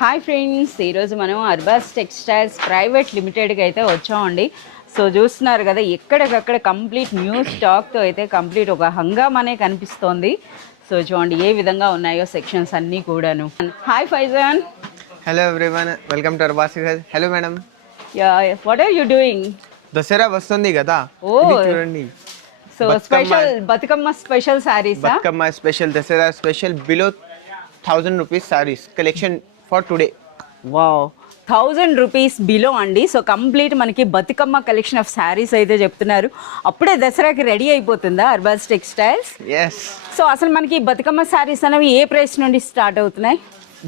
Hi friends, ఈరోజు మనం Arbaz textiles private లిమిటెడ్కి అయితే వచ్చామండి. సో చూస్తున్నారు కదా, ఎక్కడికక్కడ కంప్లీట్ న్యూ స్టాక్తో అయితే కంప్లీట్ ఒక హంగామానే కనిపిస్తోంది. సో చూడండి ఏ విధంగా ఉన్నాయో సెక్షన్స్ అన్నీ కూడాను. Hi Faizan. Hello everyone, welcome to Arbaaz. Hello madam. What are you doing? Dasara వస్తుంది కదా, ఓ చూడండి. So special Bathukamma special sarees, Bathukamma special, Dasara special below 1000 rupees sarees collection for today. Wow, 1000 rupees below అండి. సో కంప్లీట్ మనకి బతుకమ్మ కలెక్షన్ ఆఫ్ శారీస్ అయితే చెప్తున్నారు. అప్పుడే దసరాకి రెడీ అయిపోతుందా అర్బాస్ టెక్స్టైల్స్? ఎస్. సో అసలు మనకి బతుకమ్మ శారీస్ అనేవి ఏ ప్రైస్ నుండి స్టార్ట్ అవుతున్నాయి?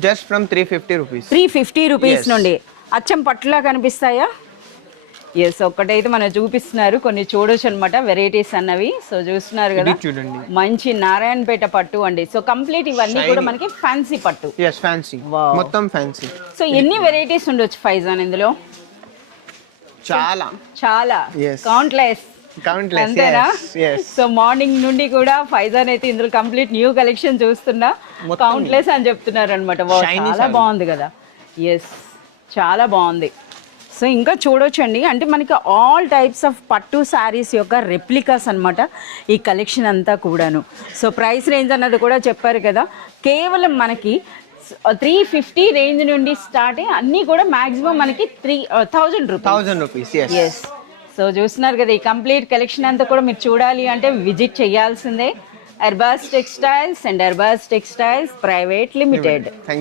Just from 350 rupees. 350 rupees Yes. నుండి. అచ్చం పట్టులా కనిపిస్తాయా? ఎస్, ఒక్కటైతే మనం చూపిస్తున్నారు, కొన్ని చూడొచ్చు అనమాట వెరైటీస్ అన్నవి. సో చూస్తున్నారు కదా, చూడండి, మంచి నారాయణపేట పట్టు అండి. సో కంప్లీట్ ఇవన్నీ కూడా మనకి ఫ్యాన్సీ పట్టు. Yes, fancy, Wow. మొత్తం ఫ్యాన్సీ. సో ఎన్ని వెరైటీస్ ఉండొచ్చు ఫైజాన్ ఇందులో? చాలా చాలా, Yes. కౌంట్లెస్. కౌంట్లెస్. అంతేనా? yes. సో మార్నింగ్ నుండి కూడా ఫైజాన్ అయితే ఇందులో కంప్లీట్ న్యూ కలెక్షన్ చూస్తున్నా, మొత్తం కౌంట్లెస్ అని చెప్తున్నారు అనమాట. Shiny చాలా saree. బాగుంది కదా. ఎస్, చాలా బాగుంది. సో ఇంకా చూడొచ్చండి, అంటే మనకి ఆల్ టైప్స్ ఆఫ్ పట్టు శారీస్ యొక్క రెప్లికాస్ అనమాట ఈ కలెక్షన్ అంతా కూడాను. సో ప్రైస్ రేంజ్ అన్నది కూడా చెప్పారు కదా, కేవలం మనకి 350 రేంజ్ నుండి స్టార్ట్ అయ్యి అన్నీ కూడా మ్యాక్సిమం మనకి 1000 రూపీస్. 1000 రూపీస్. ఎస్. సో చూస్తున్నారు కదా, ఈ కంప్లీట్ కలెక్షన్ అంతా కూడా మీరు చూడాలి అంటే విజిట్ చేయాల్సిందే Arbaz textiles and Arbaz textiles private limited. Thank